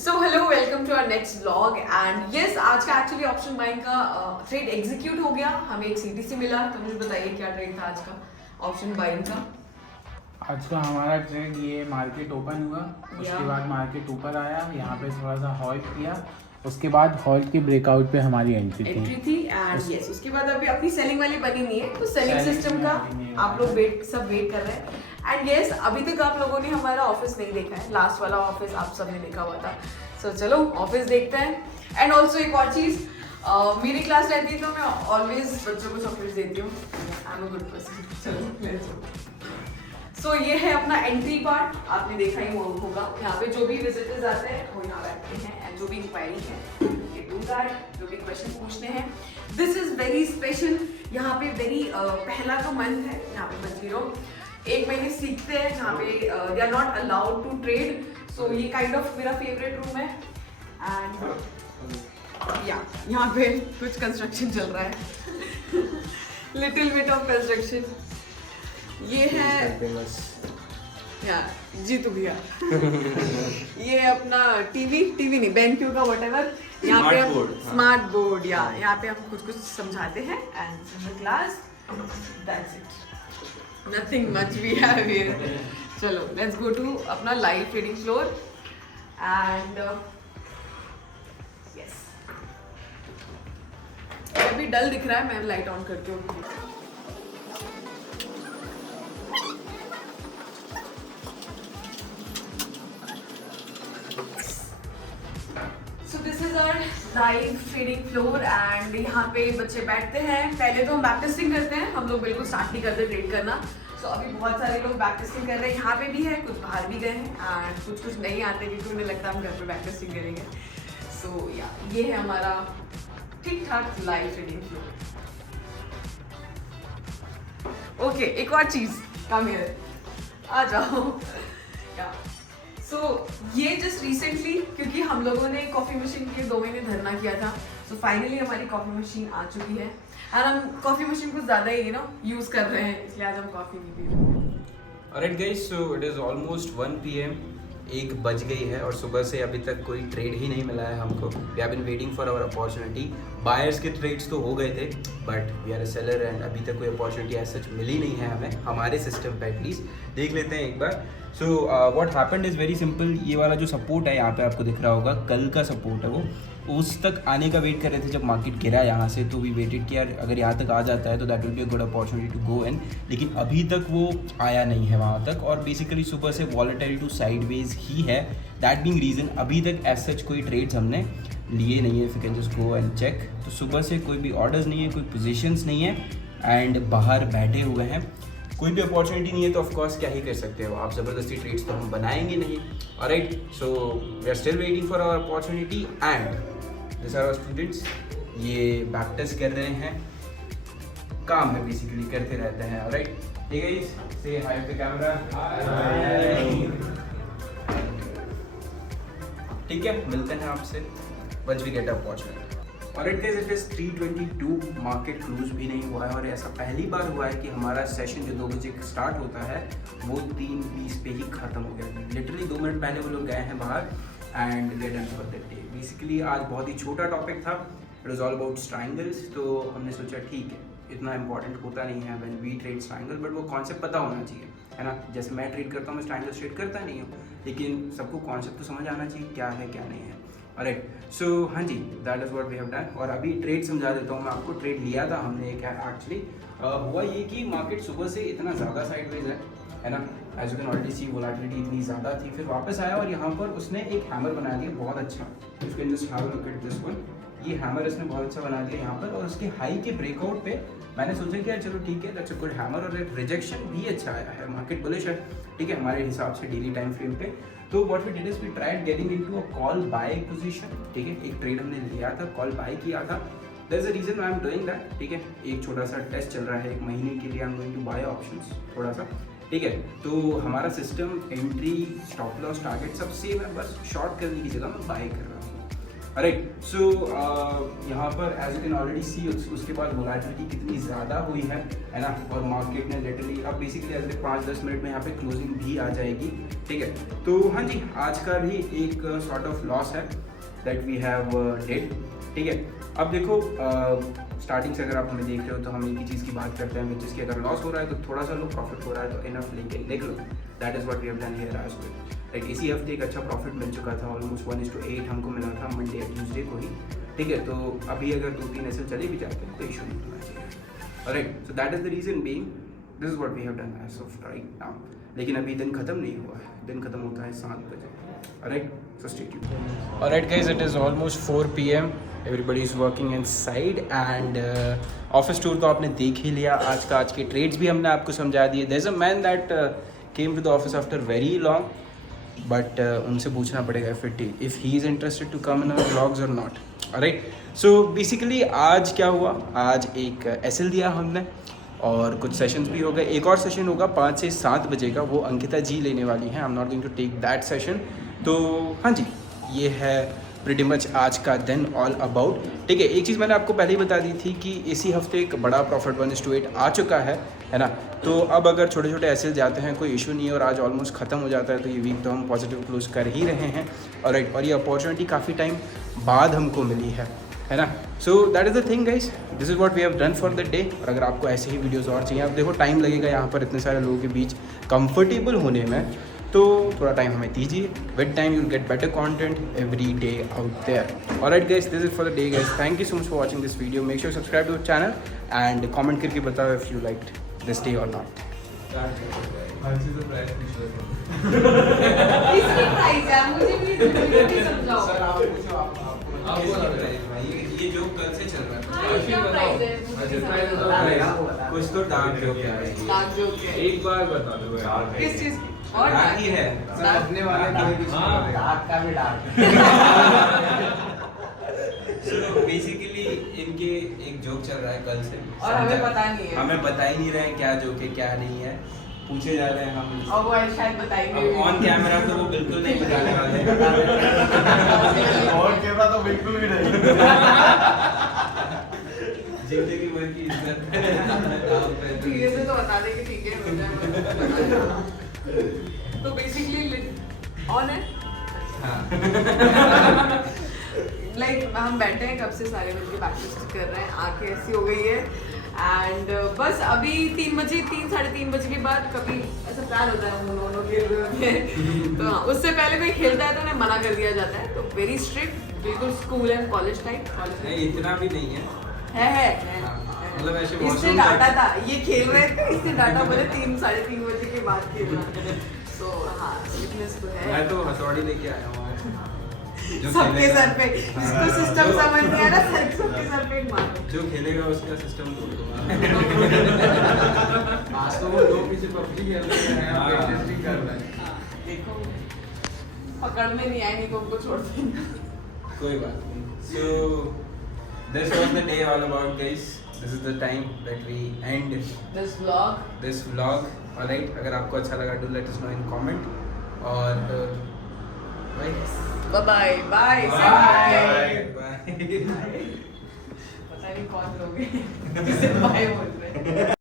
So hello welcome to our next vlog and yes आज का actually option buying का trade execute हो गया. हमें एक सीटीसी मिला. तो मुझे बताइए क्या ट्रेड था आज का ऑप्शन बाइंग का. आज का हमारा ट्रेड ये मार्केट ओपन हुआ, उसके बाद मार्केट ऊपर आया, यहाँ पे थोड़ा सा हॉल्ट किया, उसके बाद हॉल्ट की ब्रेकआउट पे हमारी एंट्री थी एंड यस उसके बाद अभी अपनी सेलिंग वाली बनी नहीं है. तो सेलिंग सिस्टम का आप लोग वेट कर रहे हैं. एंड यस अभी तक आप लोगों ने हमारा ऑफिस नहीं देखा है. लास्ट वाला ऑफिस आप सबने देखा हुआ था. सो चलो ऑफिस देखते हैं. एंड ऑल्सो एक और चीज़, मेरी क्लास रहती है तो मैं ऑलवेज बच्चों को चॉकलेट्स देती हूँ. I am a good person. चलो लेट्स गो. सो ये है अपना एंट्री पार्ट. आपने देखा ही होगा यहाँ पे जो भी विजिटर्स आते हैं वो यहाँ बैठते हैं. एंड जो भी इंक्वायरी है जो भी क्वेश्चन पूछने हैं. This is very special. यहाँ पे वेरी पहला का मन है यहाँ पे बच्चे लोग 1 महीने सीखते हैं. यहाँ पे they are not allowed to trade. So ये काइंड ऑफ मेरा फेवरेट रूम है. एंड या यहाँ पे कुछ कंस्ट्रक्शन चल रहा है. Little bit of construction. ये है या जीतू भैया. ये अपना टीवी नहीं BenQ का व्हाटएवर. यहाँ पे हम स्मार्ट बोर्ड या यहाँ पे हम कुछ समझाते हैं. And class that's it. Nothing much we have here. चलो let's go to अपना live trading floor and yes. अभी डल दिख रहा है. मैं लाइट ऑन करती हूँ. So this is our live trading floor and यहाँ पे बच्चे बैठते हैं. पहले तो हम बैक टेस्टिंग करते हैं. हम लोग बिल्कुल स्टार्ट नहीं करते ट्रेड करना. सो अभी बहुत सारे लोग बैक टेस्टिंग कर रहे हैं. यहाँ पे भी है, कुछ बाहर भी गए हैं एंड कुछ नहीं आते क्योंकि उन्हें लगता है हम घर पे बैक टेस्टिंग करेंगे. सो या ये है हमारा ठीक ठाक लाइव ट्रेडिंग फ्लोर. ओके एक और चीज़ कम हियर आ जाओ. या सो ये जस्ट रिसेंटली क्योंकि हम लोगों ने कॉफ़ी मशीन के 2 महीने धरना किया था. सो फाइनली हमारी कॉफ़ी मशीन आ चुकी है. और हम कॉफ़ी मशीन कुछ ज़्यादा ही यूज़ कर रहे हैं, इसलिए आज हम कॉफ़ी नहीं पी रहे. Alright guys, so it is almost 1 PM. 1 बज गई है और सुबह से अभी तक कोई ट्रेड ही नहीं मिला है हमको. We have been waiting for our opportunity. Buyers के ट्रेड्स तो हो गए थे but we are a seller and अभी तक कोई अपॉर्चुनिटी एज सच मिली नहीं है हमें, हमारे सिस्टम पे एटलीस्ट. देख लेते हैं एक बार. So what happened is very simple. ये वाला जो सपोर्ट है यहाँ पे आपको दिख रहा होगा, कल का सपोर्ट है वो. उस तक आने का वेट कर रहे थे जब मार्केट गिरा यहाँ से. तो वी वेटेड कि यार अगर यहाँ तक आ जाता है तो that will be a good opportunity to go in. लेकिन अभी तक वो आया नहीं है वहाँ तक और बेसिकली सुबह से वॉलेटाइल टू साइडवेज ही है. दैट बीइंग रीज़न अभी तक एज सच कोई ट्रेड्स हमने लिए नहीं है. If you can just go and check. तो सुबह से कोई भी ऑर्डर्स नहीं है, कोई पोजीशंस नहीं है एंड बाहर बैठे हुए हैं. कोई भी अपॉर्चुनिटी नहीं है तो ऑफकोर्स क्या ही कर सकते हो आप. ज़बरदस्ती ट्रेड्स तो हम बनाएंगे नहीं. Alright, so we are still waiting for our opportunity and this are our students. ये बैक टेस्ट कर रहे हैं. काम है बेसिकली, करते रहते हैं. ऑलराइट, ठीक है. से हाय पे कैमरा. ठीक है, मिलते हैं आपसे once we get a opportunity. Alright guys, it is 3:22. Market close भी नहीं हुआ है और ऐसा पहली बार हुआ है कि हमारा सेशन जो 2 बजे स्टार्ट होता है वो 3:20 पे ही ख़त्म हो गया. लिटरली 2 मिनट पहले वो लोग गए हैं बाहर and we are done for that day. Basically आज बहुत ही छोटा टॉपिक था. It was all about triangles. तो हमने सोचा ठीक है, इतना इंपॉर्टेंट होता नहीं है when we trade triangle, but वो कॉन्सेप्ट पता होना चाहिए, है ना. जैसे मैं ट्रेड करता हूँ, मैं ट्रायंगल ट्रेड करता नहीं हूँ, लेकिन सबको कॉन्सेप्ट तो समझ आना चाहिए क्या है क्या नहीं है. ऑलराइट, सो हाँ जी, that is what we have done. और अभी ट्रेड समझा देता हूँ मैं आपको. ट्रेड लिया था हमने एक एक्चुअली. हुआ ये कि मार्केट सुबह से इतना ज़्यादा साइडवेज है ना. As you can already see volatility इतनी ज़्यादा थी. फिर वापस आया और यहाँ पर उसने एक हैमर बना दिया बहुत अच्छा. You can just have a look at this one. ये हैमर इसने बहुत अच्छा बना दिया यहाँ पर. और उसके हाई के ब्रेकआउट पे मैंने सोचा कि यार चलो ठीक है, दैट्स अ गुड हैमर. और रिजेक्शन भी अच्छा आया है. मार्केट बुलिश है, ठीक है, हमारे हिसाब से डेली टाइम फ्रेम पे. तो what we did is we tried getting into a call buy position. ठीक है, एक ट्रेड हमने लिया था, कॉल बाय किया था. There is a reason I am doing that. ठीक है, एक छोटा सा टेस्ट चल रहा है 1 महीने के लिए. I am going to buy options थोड़ा सा. ठीक है, तो हमारा system entry, stop loss, target सब सेम है. बस शॉर्ट करने की जगह मैं बाय कर रहा हूँ. राइट सो यहाँ पर एज यू कैन ऑलरेडी सी उसके बाद वोलेटिलिटी कितनी ज़्यादा हुई है ना, और मार्केट ने लिटरली अब बेसिकली अगले 5-10 मिनट में यहाँ पे क्लोजिंग भी आ जाएगी, ठीक है। तो हाँ जी, आज का भी एक सॉर्ट ऑफ लॉस है दैट वी हैव डिड, ठीक है। अब देखो स्टार्टिंग से अगर आप हमें देख रहे हो तो हम एक ही चीज़ की बात करते हैं, जिसकी अगर लॉस हो रहा है तो थोड़ा सा लो, प्रॉफिट हो रहा है तो इनफ लेके देख लो, that is what we have done here as well. Like इसी हफ्ते एक अच्छा प्रॉफिट मिल चुका था, ऑलमोस्ट 1:8 हमको मिला था मंडे या ट्यूसडे को ही, ठीक है। तो अभी अगर 2-3 ऐसे चले भी जाते हैं तो इशू नहीं होना चाहिए, right. So that is the reason being this is what we have done as of right now. लेकिन अभी दिन खत्म नहीं हुआ है, दिन खत्म होता है 7 बजे, right. So stay tuned. Alright guys, it is almost 4 PM, everybody is working inside and office tour तो आपने देख ही लिया। आज के ट्रेड्स भी हमने आपको समझा दिए। There is a man that came to the office after very long, but उनसे पूछना पड़ेगा if he is interested to come in our vlogs और नॉट, राइट। सो बेसिकली आज क्या हुआ, आज एक SL दिया हमने और कुछ सेशंस भी हो गए। एक और सेशन होगा 5 से 7 बजे का, वो अंकिता जी लेने वाली हैं। I am not going to take that session. तो हाँ जी, ये है प्रीटी मच आज का दिन ऑल अबाउट, ठीक है। एक चीज़ मैंने आपको पहले ही बता दी थी कि इसी हफ्ते एक बड़ा प्रॉफिट 1:8 आ चुका है ना। तो अब अगर छोटे छोटे एसेल जाते हैं कोई इशू नहीं है, और आज ऑलमोस्ट ख़त्म हो जाता है, तो ये वीक तो हम पॉजिटिव क्लोज कर ही रहे हैं, और राइट। और ये अपॉर्चुनिटी काफ़ी टाइम बाद हमको मिली है ना। So that is the thing guys, this is what we have done for the day. और अगर आपको ऐसे ही वीडियोस और चाहिए, आप देखो टाइम लगेगा यहाँ पर इतने सारे लोगों के बीच कंफर्टेबल होने में, तो थोड़ा टाइम हमें दीजिए। With time you will get better content every day out there. Alright guys, this is for the day guys. Thank you so much for watching this video. Make sure subscribe to the channel and comment करके बताओ if you liked this day और not. इसकी price है, मुझे भी समझाओ। ये जो कल से चल रहा हाँ, ये क्या प्राइस है? मुझे समझाओ। है, कुछ तो डार्क जोक है। डार्क जोक है। एक बार बता दो यार। किस चीज़ की? और डार्क ही है, समझने वाले कोई भी हाँ। डार्क का भी डार्क। So basically इनके एक जोक चल रहा है कल से, और हमें पता नहीं है। हमें बता ही नहीं रहे हैं क्या जोक है क्या नहीं है, पूछे जा रहे हैं हम। और वो शायद बताएंगे अब ऑन कैमरा तो वो बिल्कुल नहीं बताने वाले। और कैमरा तो बिल्कुल भी नहीं। जिंदगी भर की इज्जत धीरे से तो बता देंगे, ठीक है हो जाएगा। तो बेसिकली ऑन है, लाइक हम बैठे हैं कब से, सारे मिलके प्रैक्टिस कर रहे हैं, आंखें ऐसी हो गई है एंड बस अभी 3-3:30 बजे के बाद कभी ऐसा प्लान होता है, उन्होंने खेल रहे होते हैं तो हाँ, उससे पहले कोई खेलता है तो उन्हें मना कर दिया जाता है। तो वेरी स्ट्रिक्ट, बिल्कुल स्कूल एंड कॉलेज टाइप। नहीं इतना भी नहीं है, है मतलब ऐसे इसने washroom डांटा था, ये खेल रहे थे, इसने डांटा बोले 3-3:30 बजे के बाद खेलना। तो हाँ, स्ट्रिक्टनेस तो है। मैं तो हथौड़ी लेके आया हूँ जो सबके खेलेगा- सर पे, जिसको सिस्टम जो- समझ नहीं आ रहा, सबके सर पे मारो। जो खेलेगा उसका सिस्टम तोड़ दूंगा। आज तो वो दो पीछे पबजी खेल रहे हैं, हाँ। पेट टेस्टिंग कर रहे हैं। हाँ, देखो पकड़ में नहीं आए, नहीं तो उनको छोड़ देंगे। कोई बात नहीं। So this was the day all about, guys. This is the time that we end This vlog. this vlog. Alright, अगर आपको अच्छा लगा do let us know in comment. और bye. Bye bye. Bye. Bye. Bye. पता नहीं कौन लोग हैं जिसे बाय बोल रहे हैं।